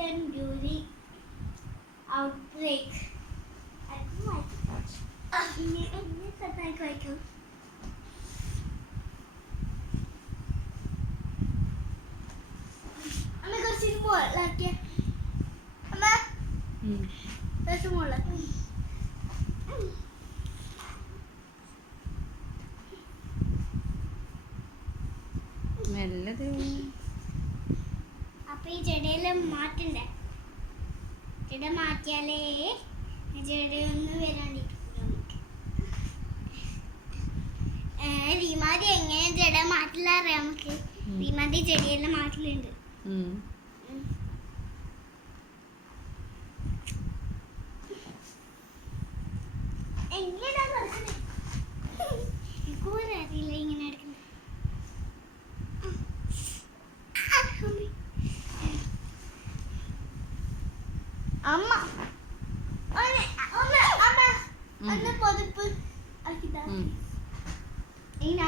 them during outbreak. അപ്പൊ ഈ ചെടിയെല്ലാം മാറ്റണ്ടേ? ചെടി മാറ്റിയാലേ ചെടിയൊന്നും വരാണ്ടിരിക്കും. റീമാതി എങ്ങനെ ചെട മാറ്റില്ല അറിയാം നമുക്ക്. റീമാതി ചെടിയെല്ലാം മാറ്റലുണ്ട്. അറിയില്ല ഇങ്ങനെ എടുക്കുന്നത്. അമ്മ ഒന്ന് പൊതുപ്പ് ആക്കി